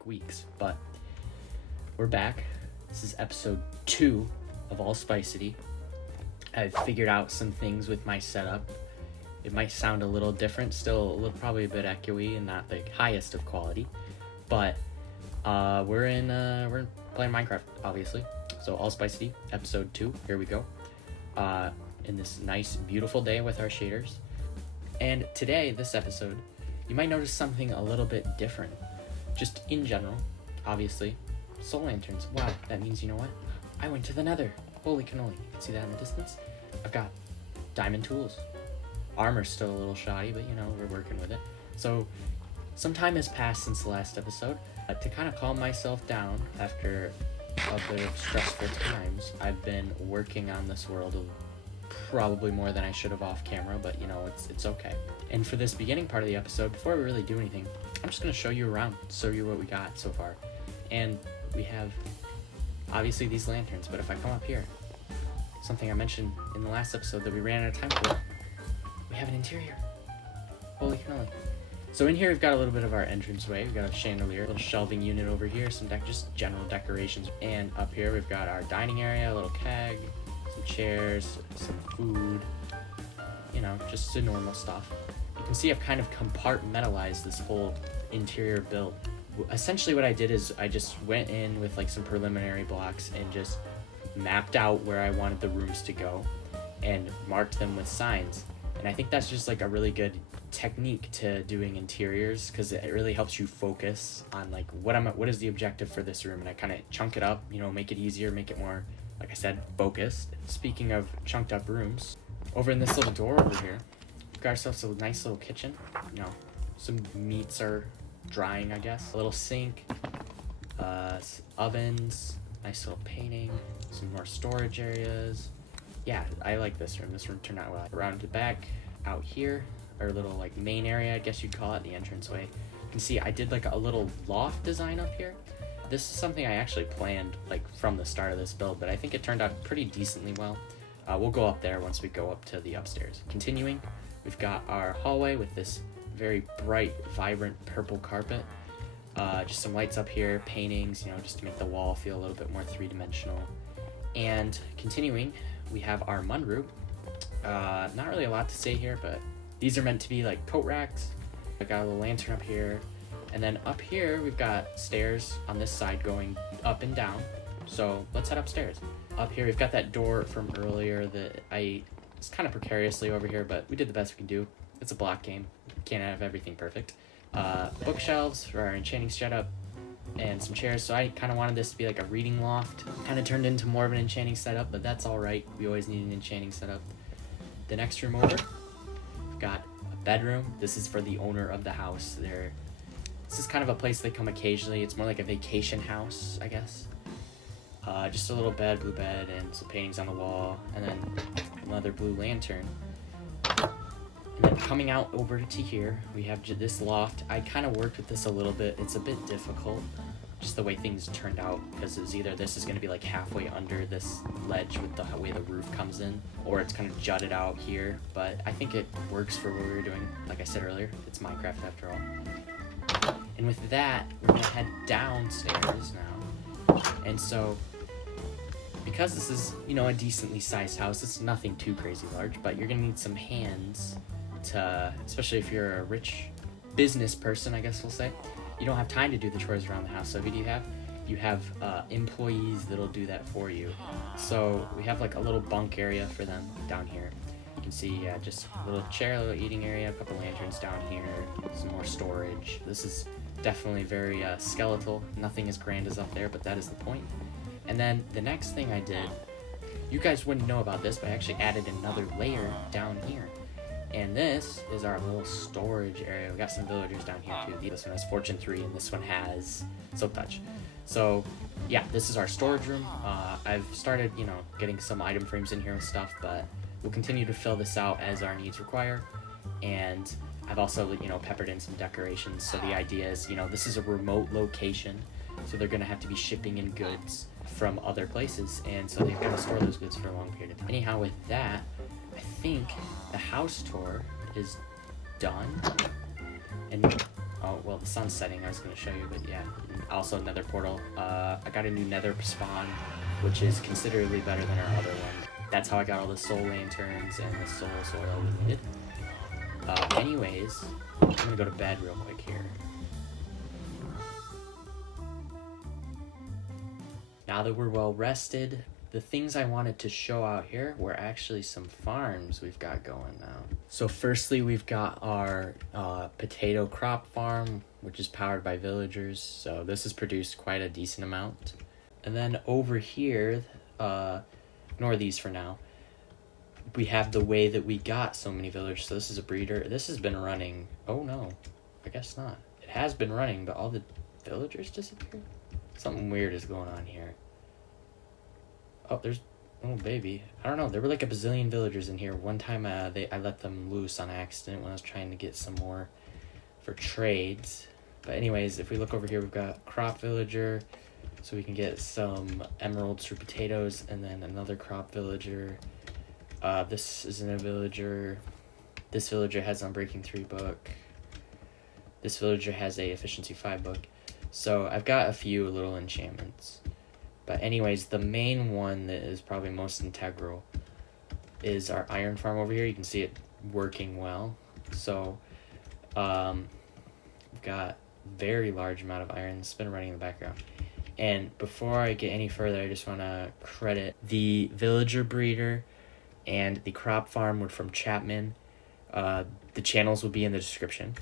like weeks, but we're back. This is episode 2 of All SPICETY. I've figured out some things with my setup. It might sound a little different, still probably a bit echoey and not the highest of quality, but we're playing Minecraft, obviously. So All SPICETY, episode 2, here we go. In this nice, beautiful day with our shaders. And today, this episode, you might notice something a little bit different. Just in general, obviously, soul lanterns. Wow, that means, you know what? I went to the nether. Holy cannoli. You can see that in the distance. I've got diamond tools. Armor's still a little shoddy, but you know, we're working with it. So, some time has passed since the last episode. To kind of calm myself down after a bit of stressful times, I've been working on this world probably more than I should have off camera, but you know, it's okay. And for this beginning part of the episode, before we really do anything, I'm just going to show you around, show you what we got so far. And we have, obviously, these lanterns, but if I come up here, something I mentioned in the last episode that we ran out of time for, we have an interior. Holy cannoli. So in here, we've got a little bit of our entranceway. We've got a chandelier, a little shelving unit over here, some just general decorations. And up here, we've got our dining area, a little keg, some chairs, some food, you know, just the normal stuff. You can see I've kind of compartmentalized this whole interior build. Essentially what I did is I just went in with like some preliminary blocks and just mapped out where I wanted the rooms to go and marked them with signs. And I think that's just like a really good technique to doing interiors, because it really helps you focus on like what is the objective for this room, and I kind of chunk it up, you know, make it easier, make it more, like I said, focused. Speaking of chunked up rooms, over in this little door over here, we've got ourselves a nice little kitchen. You know, some meats are drying, I guess. A little sink, ovens, nice little painting, some more storage areas. Yeah, I like this room. This room turned out well. Around the back, out here, our little like main area, I guess you'd call it, the entranceway. You can see I did like a little loft design up here. This is something I actually planned like from the start of this build, but I think it turned out pretty decently well. We'll go up there once we go up to the upstairs. Continuing, we've got our hallway with this very bright, vibrant purple carpet. Just some lights up here, paintings, you know, just to make the wall feel a little bit more three-dimensional. And continuing, we have our mud room. Not really a lot to say here, but these are meant to be like coat racks. I got a little lantern up here. And then up here, we've got stairs on this side going up and down. So let's head upstairs. Up here, we've got that door from earlier that it's kind of precariously over here, but we did the best we can do. It's a block game. Can't have everything perfect. Bookshelves for our enchanting setup and some chairs. So I kind of wanted this to be like a reading loft. Kind of turned into more of an enchanting setup, but that's all right. We always need an enchanting setup. The next room over, we've got a bedroom. This is for the owner of the house. This is kind of a place they come occasionally. It's more like a vacation house, I guess. Just a little bed, blue bed, and some paintings on the wall, and then another blue lantern. And then coming out over to here, we have this loft. I kind of worked with this a little bit. It's a bit difficult, just the way things turned out, because it's either this is going to be like halfway under this ledge with the way the roof comes in, or it's kind of jutted out here, but I think it works for what we were doing. Like I said earlier, it's Minecraft after all. And with that, we're going to head downstairs now. And so, because this is, you know, a decently sized house, it's nothing too crazy large, but you're going to need some hands to, especially if you're a rich business person, I guess we'll say. You don't have time to do the chores around the house, so who do you have? You have employees that'll do that for you. So we have like a little bunk area for them down here. You can see just a little chair, a little eating area, a couple lanterns down here, some more storage. This is definitely very skeletal. Nothing as grand as up there, but that is the point. And then the next thing I did, you guys wouldn't know about this, but I actually added another layer down here. And this is our little storage area. We got some villagers down here too. This one has Fortune 3 and this one has Silk Touch. So yeah, this is our storage room. I've started, you know, getting some item frames in here and stuff, but we'll continue to fill this out as our needs require. And I've also, you know, peppered in some decorations. So the idea is, you know, this is a remote location, so they're gonna have to be shipping in goods from other places, and so they've got to store those goods for a long period of time. Anyhow, with that, I think the house tour is done, and Oh, well, the sun's setting, I was going to show you, but yeah. Also, nether portal. I got a new nether spawn, which is considerably better than our other one. That's how I got all the soul lanterns and the soul soil we needed. Anyways, I'm going to go to bed real quick here. Now that we're well rested, the things I wanted to show out here were actually some farms we've got going now. So firstly, we've got our potato crop farm, which is powered by villagers. So this has produced quite a decent amount. And then over here, ignore these for now, we have the way that we got so many villagers. So this is a breeder. This has been running, oh no, I guess not. It has been running, but all the villagers disappeared? Something weird is going on here. Oh, there's oh baby. I don't know. There were like a bazillion villagers in here. One time I let them loose on accident when I was trying to get some more for trades. But anyways, if we look over here, we've got crop villager, so we can get some emeralds for potatoes, and then another crop villager. This isn't a villager. This villager has Unbreaking 3 book. This villager has a Efficiency 5 book. So I've got a few little enchantments. But anyways, the main one that is probably most integral is our iron farm over here. You can see it working well. So we've got very large amount of iron. It's been running in the background. And before I get any further, I just want to credit the villager breeder and the crop farm from Chapman. The channels will be in the description.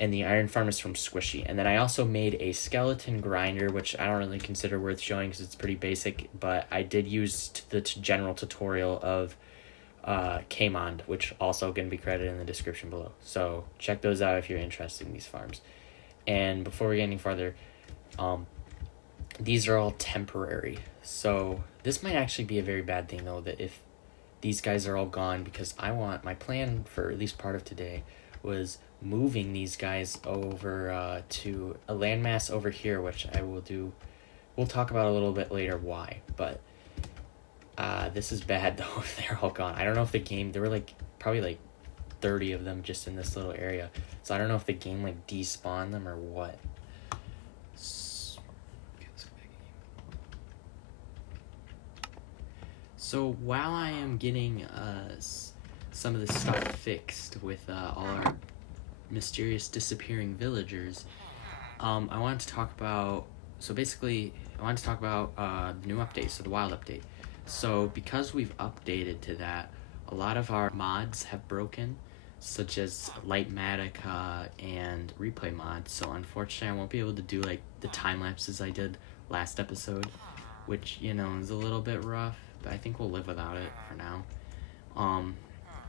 And the iron farm is from Squishy. And then I also made a skeleton grinder, which I don't really consider worth showing because it's pretty basic, but I did use the general tutorial of Kmond, which also going to be credited in the description below. So check those out if you're interested in these farms. And before we get any farther, these are all temporary. So this might actually be a very bad thing though, that if these guys are all gone, because my plan for at least part of today was moving these guys over to a landmass over here, which I will do. We'll talk about a little bit later why, but this is bad though if they're all gone. I don't know if the game, there were like probably like 30 of them just in this little area, so I don't know if the game like despawned them or what. So while I am getting some of this stuff fixed with all our mysterious disappearing villagers, I wanted to talk about, the new update, so the wild update. So because we've updated to that, a lot of our mods have broken, such as Litematica and replay mods. So unfortunately I won't be able to do like the time lapses I did last episode, which, you know, is a little bit rough, but I think we'll live without it for now.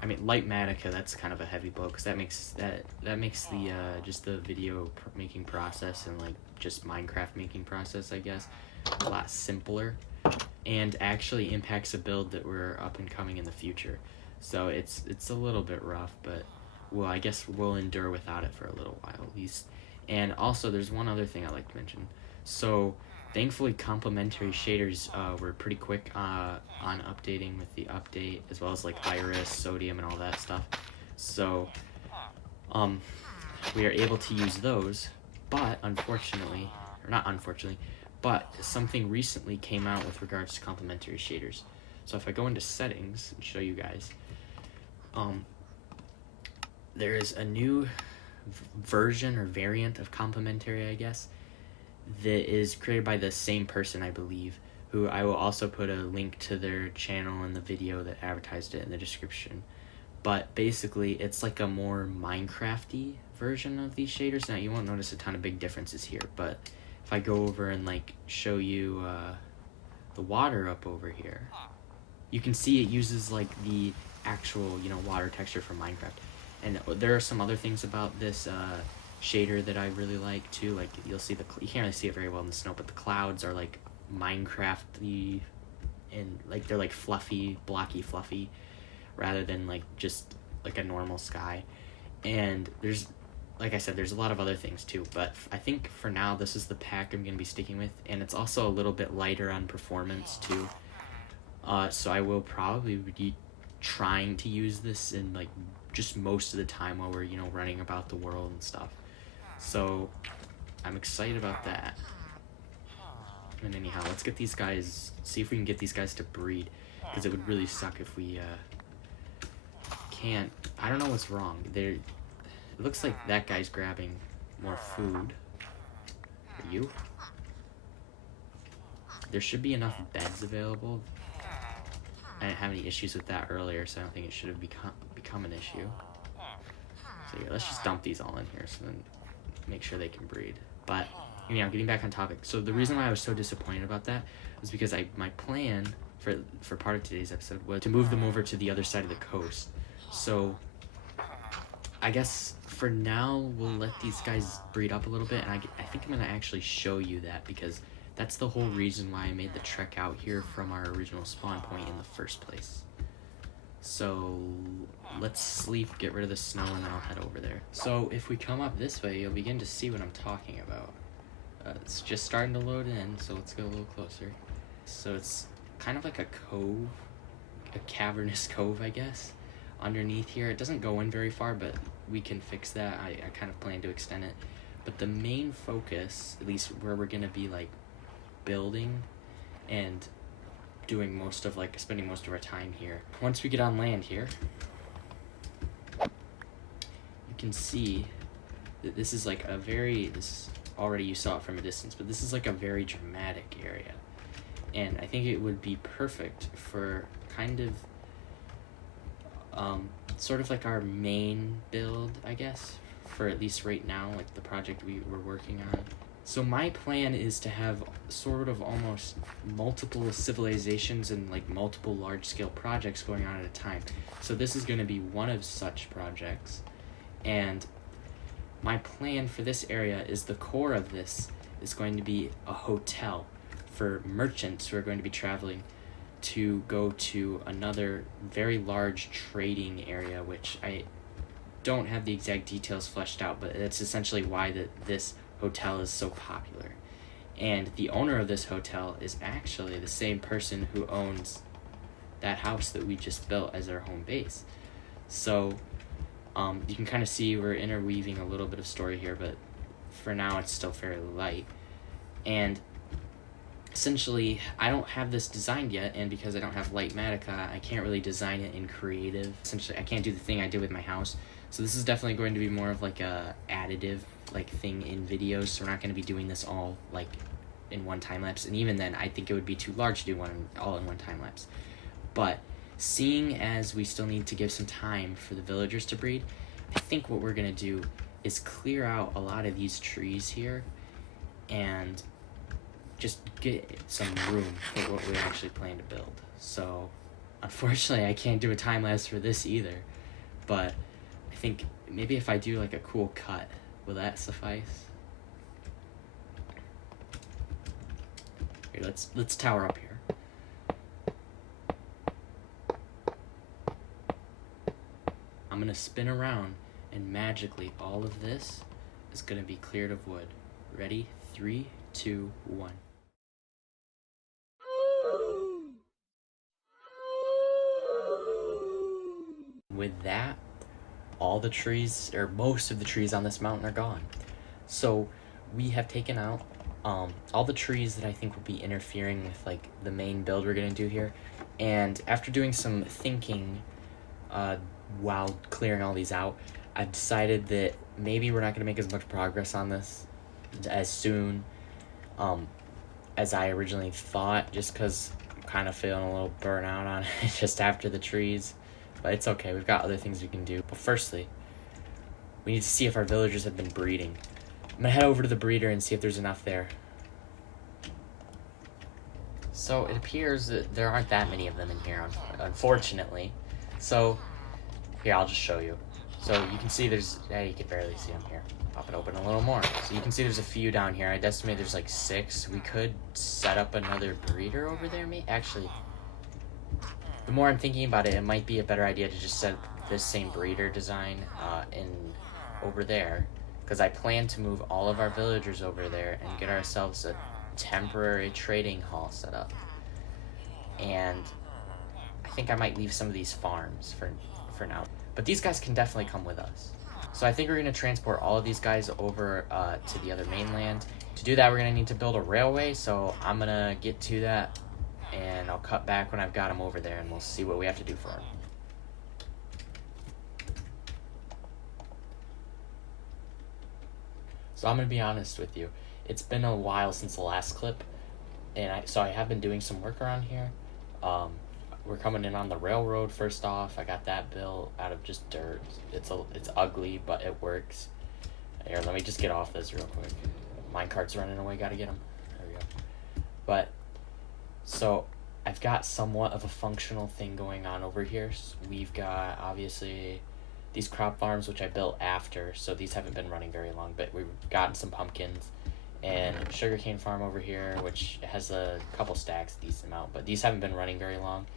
I mean, Litematica, that's kind of a heavy blow, because that makes the just the video making process and like just Minecraft making process, I guess, a lot simpler, and actually impacts a build that we're up and coming in the future. So it's a little bit rough, but well, I guess we'll endure without it for a little while at least. And also, there's one other thing I'd like to mention. So thankfully, complementary shaders were pretty quick on updating with the update, as well as like Iris, Sodium, and all that stuff. So we are able to use those, but unfortunately, or not unfortunately, but something recently came out with regards to complementary shaders. So if I go into settings and show you guys, there is a new version or variant of complementary, I guess, that is created by the same person, I believe, who I will also put a link to their channel in the video that advertised it in the description. But basically, it's like a more Minecraft-y version of these shaders. Now, you won't notice a ton of big differences here, but if I go over and like show you the water up over here, you can see it uses like the actual, you know, water texture from Minecraft. And there are some other things about this shader that I really like too. Like you'll see you can't really see it very well in the snow, but the clouds are like Minecraft-y, and like they're like fluffy, blocky fluffy, rather than like just like a normal sky. And there's, like I said, there's a lot of other things too, but I think for now this is the pack I'm gonna be sticking with, and it's also a little bit lighter on performance too. So I will probably be trying to use this in like just most of the time while we're, you know, running about the world and stuff. So I'm excited about that. And anyhow, let's get these guys, see if we can get these guys to breed, because it would really suck if we can't. I don't know what's wrong. It looks like that guy's grabbing more food. Are you? There should be enough beds available. I didn't have any issues with that earlier, so I don't think it should have become an issue. So yeah, let's just dump these all in here, so then make sure they can breed. But you know, getting back on topic. So the reason why I was so disappointed about that was because my plan for part of today's episode was to move them over to the other side of the coast. So I guess for now we'll let these guys breed up a little bit, and I think I'm gonna actually show you that, because that's the whole reason why I made the trek out here from our original spawn point in the first place. So let's sleep, get rid of the snow, and then I'll head over there. So if we come up this way, you'll begin to see what I'm talking about. It's just starting to load in, so let's go a little closer. So it's kind of like a cove, a cavernous cove, I guess, underneath here. It doesn't go in very far, but we can fix that. I kind of plan to extend it. But the main focus, at least where we're gonna be like building and doing most of spending most of our time here. Once we get on land here, you can see that this is like already you saw it from a distance, but this is like a very dramatic area. And I think it would be perfect for kind of sort of like our main build, I guess, for at least right now, like the project we were working on. So my plan is to have sort of almost multiple civilizations and like multiple large-scale projects going on at a time. So this is going to be one of such projects. And my plan for this area is the core of this is going to be a hotel for merchants who are going to be traveling to go to another very large trading area, which I don't have the exact details fleshed out, but that's essentially why this hotel is so popular. And the owner of this hotel is actually the same person who owns that house that we just built as our home base. So you can kind of see we're interweaving a little bit of story here, but for now it's still fairly light. And essentially, I don't have this designed yet, and because I don't have Litematica, I can't really design it in creative. Essentially, I can't do the thing I did with my house. So this is definitely going to be more of like a additive thing in videos, so we're not going to be doing this all like in one time lapse, and even then I think it would be too large to do all in one time lapse. But seeing as we still need to give some time for the villagers to breed, I think what we're going to do is clear out a lot of these trees here and just get some room for what we actually plan to build. So unfortunately I can't do a time lapse for this either, but I think maybe if I do like a cool cut, will that suffice? Here, let's tower up here. I'm gonna spin around, and magically all of this is gonna be cleared of wood. Ready? 3, 2, 1. With that, all the trees, or most of the trees on this mountain are gone. So we have taken out all the trees that I think would be interfering with like the main build we're gonna do here. And after doing some thinking while clearing all these out, I decided that maybe we're not gonna make as much progress on this as soon as I originally thought, just because I'm kind of feeling a little burnout on it just after the trees. But it's okay, we've got other things we can do. But firstly, we need to see if our villagers have been breeding. I'm gonna head over to the breeder and see if there's enough there. So it appears that there aren't that many of them in here, unfortunately. So here, I'll just show you. So you can see there's, yeah, you can barely see them here. Pop it open a little more. So you can see there's a few down here. I'd estimate there's like 6. We could set up another breeder over there, actually. The more I'm thinking about it, it might be a better idea to just set this same breeder design over there, because I plan to move all of our villagers over there and get ourselves a temporary trading hall set up. And I think I might leave some of these farms for now. But these guys can definitely come with us. So I think we're going to transport all of these guys over to the other mainland. To do that, we're going to need to build a railway, so I'm going to get to that, and I'll cut back when I've got them over there, and we'll see what we have to do for them. So I'm going to be honest with you. It's been a while since the last clip, and I have been doing some work around here. We're coming in on the railroad first off. I got that built out of just dirt. It's ugly, but it works. Here, let me just get off this real quick. Minecart's running away, gotta get him. There we go. But, so, I've got somewhat of a functional thing going on over here. So we've got, obviously, these crop farms, which I built after, so these haven't been running very long, but we've gotten some pumpkins. And sugarcane farm over here, which has a couple stacks, decent amount, but these haven't been running very long,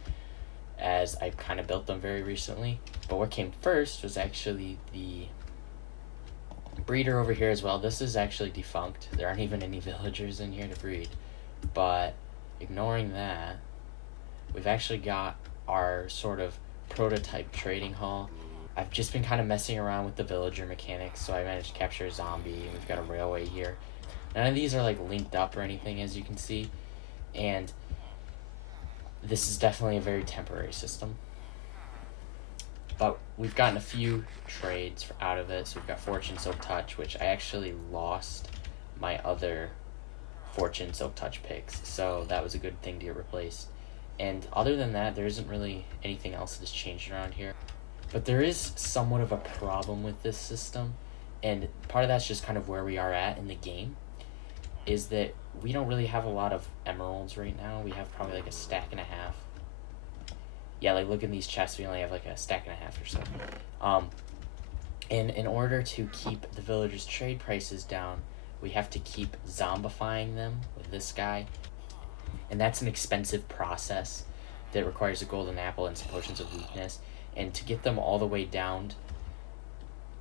as I kind of built them very recently. But what came first was actually the breeder over here as well. This is actually defunct. There aren't even any villagers in here to breed. But ignoring that, we've actually got our sort of prototype trading hall. I've just been kind of messing around with the villager mechanics, so I managed to capture a zombie, and we've got a railway here. None of these are like linked up or anything, as you can see, and this is definitely a very temporary system. But we've gotten a few trades out of it. So we've got Fortune Silk Touch, which I actually lost my other Fortune Silk Touch picks, so that was a good thing to get replaced. And other than that, there isn't really anything else that's changed around here. But there is somewhat of a problem with this system, and part of that's just kind of where we are at in the game, is that we don't really have a lot of emeralds right now. We have probably like a stack and a half. Yeah, like look in these chests, we only have like a stack and a half or so. And in order to keep the villagers' trade prices down, we have to keep zombifying them with this guy. And that's an expensive process that requires a golden apple and some potions of weakness. And to get them all the way down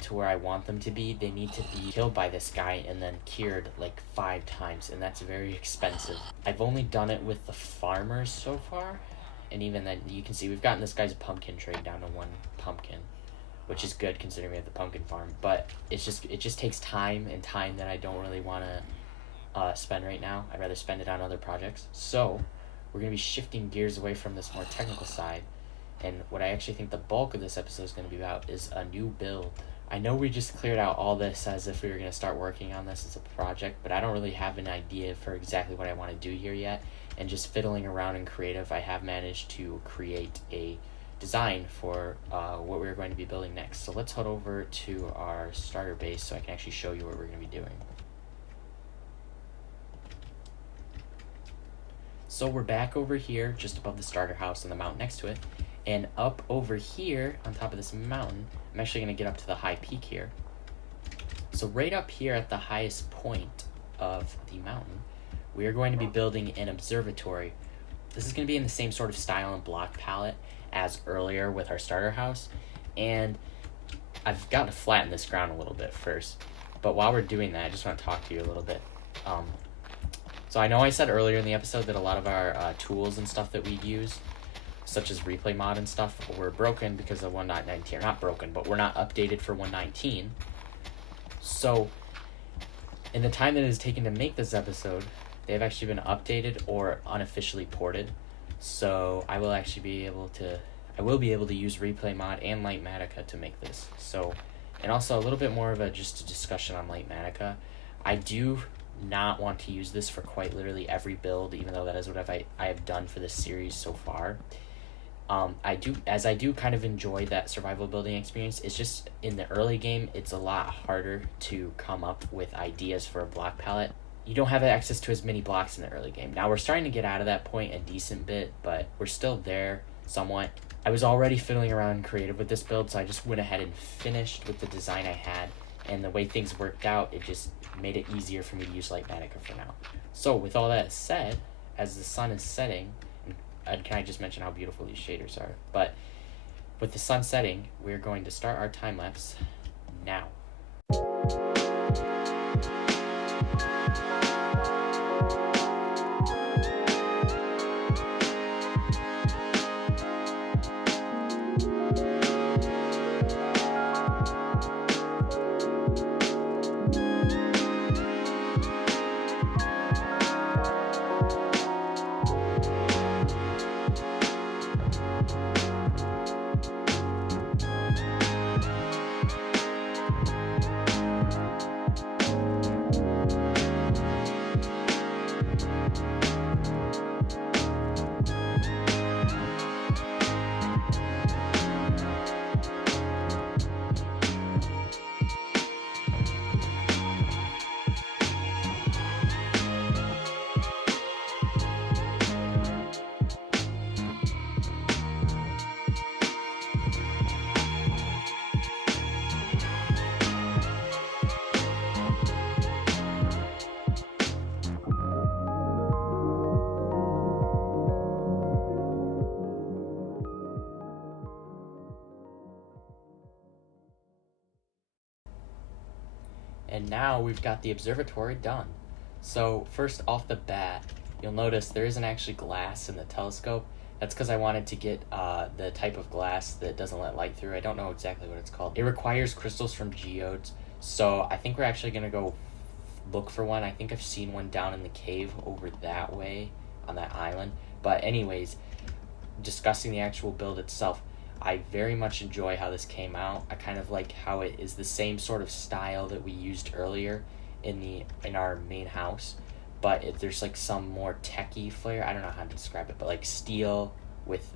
to where I want them to be, they need to be killed by this guy and then cured like 5 times, and that's very expensive. I've only done it with the farmers so far, and even then you can see we've gotten this guy's pumpkin trade down to 1 pumpkin, which is good considering we have the pumpkin farm, but it just takes time, and time that I don't really want to spend right now. I'd rather spend it on other projects. So we're going to be shifting gears away from this more technical side, and what I actually think the bulk of this episode is going to be about is a new build. I know we just cleared out all this as if we were going to start working on this as a project, but I don't really have an idea for exactly what I want to do here yet. And just fiddling around in creative, I have managed to create a design for what we're going to be building next. So let's head over to our starter base so I can actually show you what we're going to be doing. So we're back over here just above the starter house and the mountain next to it. And up over here on top of this mountain, I'm actually going to get up to the high peak here. So right up here at the highest point of the mountain, we are going to be building an observatory. This is going to be in the same sort of style and block palette as earlier with our starter house. And I've got to flatten this ground a little bit first. But while we're doing that, I just want to talk to you a little bit. So I know I said earlier in the episode that a lot of our tools and stuff that we use, such as replay mod and stuff, were broken because of 1.19. Or not broken, but we're not updated for 1.19. So in the time that it has taken to make this episode, they've actually been updated or unofficially ported. So I will actually be able to use replay mod and Litematica to make this. So, and also a little bit more of just a discussion on Litematica. I do not want to use this for quite literally every build, even though that is what I have done for this series so far. I do kind of enjoy that survival building experience. It's just in the early game, it's a lot harder to come up with ideas for a block palette. You don't have access to as many blocks in the early game. Now we're starting to get out of that point a decent bit, but we're still there somewhat. I was already fiddling around creative with this build, so I just went ahead and finished with the design I had, and the way things worked out, it just made it easier for me to use Litematica for now. So with all that said, as the sun is setting, and can I just mention how beautiful these shaders are, but with the sun setting, we're going to start our time lapse now. And now we've got the observatory done. So first off the bat, you'll notice there isn't actually glass in the telescope. That's because I wanted to get the type of glass that doesn't let light through. I don't know exactly what it's called. It requires crystals from geodes. So I think we're actually going to go look for one. I think I've seen one down in the cave over that way on that island. But anyways, discussing the actual build itself, I very much enjoy how this came out. I kind of like how it is the same sort of style that we used earlier in our main house, but there's like some more techie flair. I don't know how to describe it, but like steel with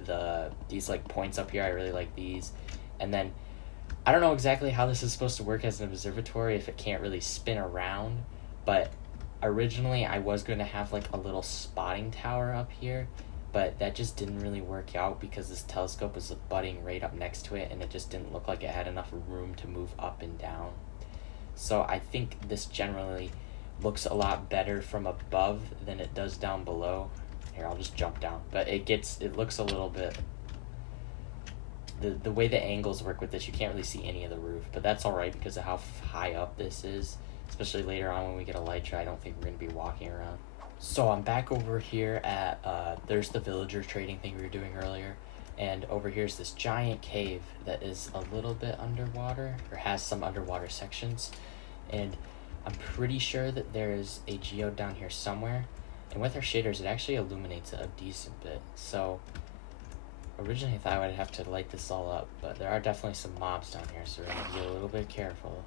these like points up here. I really like these. And then I don't know exactly how this is supposed to work as an observatory if it can't really spin around, but originally I was going to have like a little spotting tower up here, but that just didn't really work out because this telescope was butting right up next to it, and it just didn't look like it had enough room to move up and down. So I think this generally looks a lot better from above than it does down below. Here, I'll just jump down. But it looks a little bit, the way the angles work with this, you can't really see any of the roof, but that's alright because of how high up this is, especially later on when we get a light tray. I don't think we're going to be walking around. So I'm back over here at, there's the villager trading thing we were doing earlier, and over here's this giant cave that is a little bit underwater, or has some underwater sections, and I'm pretty sure that there is a geode down here somewhere, and with our shaders it actually illuminates it a decent bit. So originally I thought I would have to light this all up, but there are definitely some mobs down here, so we're going to be a little bit careful.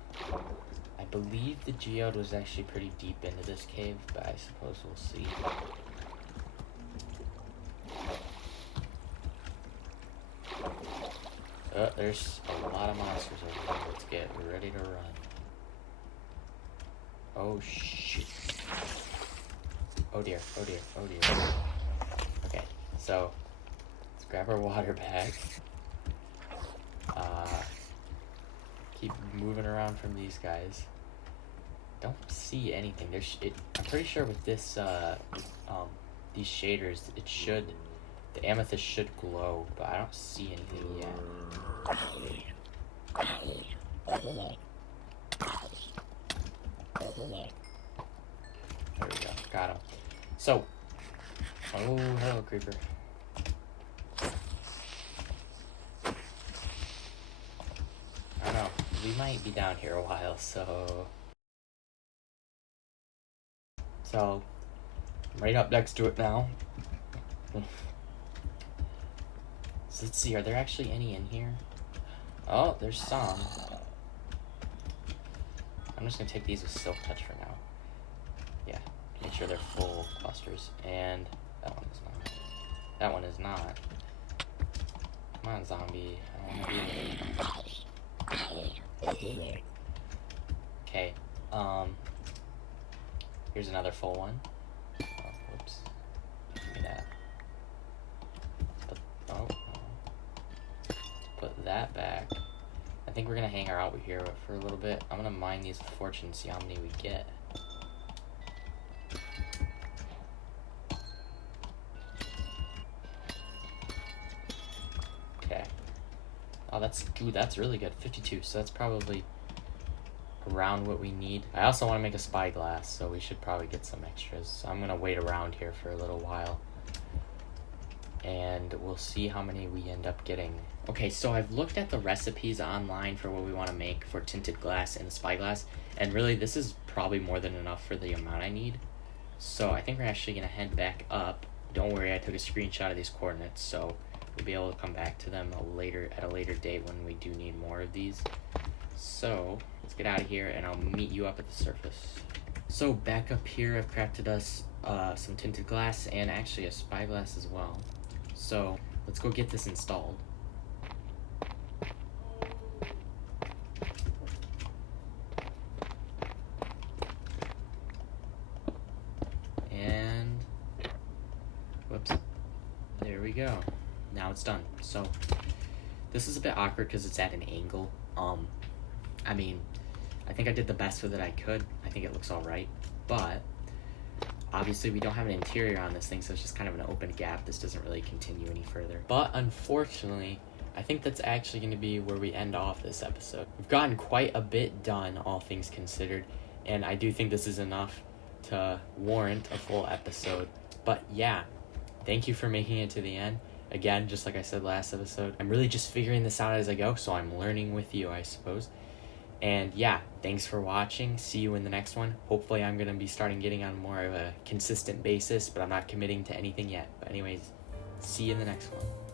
I believe the geode was actually pretty deep into this cave, but I suppose we'll see. Oh, there's a lot of monsters over here. Let's get ready to run. Oh, shit. Oh dear, oh dear, oh dear. Okay, so let's grab our water bag. Keep moving around from these guys. Don't see anything. I'm pretty sure with this, these shaders, the amethyst should glow, but I don't see anything yet. There we go. Got him. So, oh, hello, creeper. I don't know. We might be down here a while, so I'm right up next to it now. So let's see, are there actually any in here? Oh, there's some. I'm just gonna take these with Silk Touch for now. Yeah, make sure they're full clusters. And that one is not. That one is not. Come on, zombie. I don't wanna be there. Okay, here's another full one. Oh, whoops. Give me that. Let's put that back. I think we're gonna hang her out here for a little bit. I'm gonna mine these with fortune and see how many we get. Okay. Oh, that's really good. 52, so that's probably around what we need. I also want to make a spyglass, so we should probably get some extras. So I'm gonna wait around here for a little while, and we'll see how many we end up getting. Okay, so I've looked at the recipes online for what we want to make for tinted glass and spyglass, and really this is probably more than enough for the amount I need. So I think we're actually gonna head back up. Don't worry, I took a screenshot of these coordinates, so we'll be able to come back to them at a later date when we do need more of these. So let's get out of here, and I'll meet you up at the surface. So back up here, I've crafted us some tinted glass and actually a spyglass as well. So let's go get this installed. And whoops, there we go. Now it's done. So this is a bit awkward because it's at an angle. I mean, I think I did the best with it I could. I think it looks all right, but obviously we don't have an interior on this thing, so it's just kind of an open gap. This doesn't really continue any further. But unfortunately, I think that's actually going to be where we end off this episode. We've gotten quite a bit done, all things considered, and I do think this is enough to warrant a full episode. But yeah, thank you for making it to the end. Again, just like I said last episode, I'm really just figuring this out as I go, so I'm learning with you, I suppose. And yeah, thanks for watching. See you in the next one. Hopefully I'm going to be starting getting on more of a consistent basis, but I'm not committing to anything yet. But anyways, see you in the next one.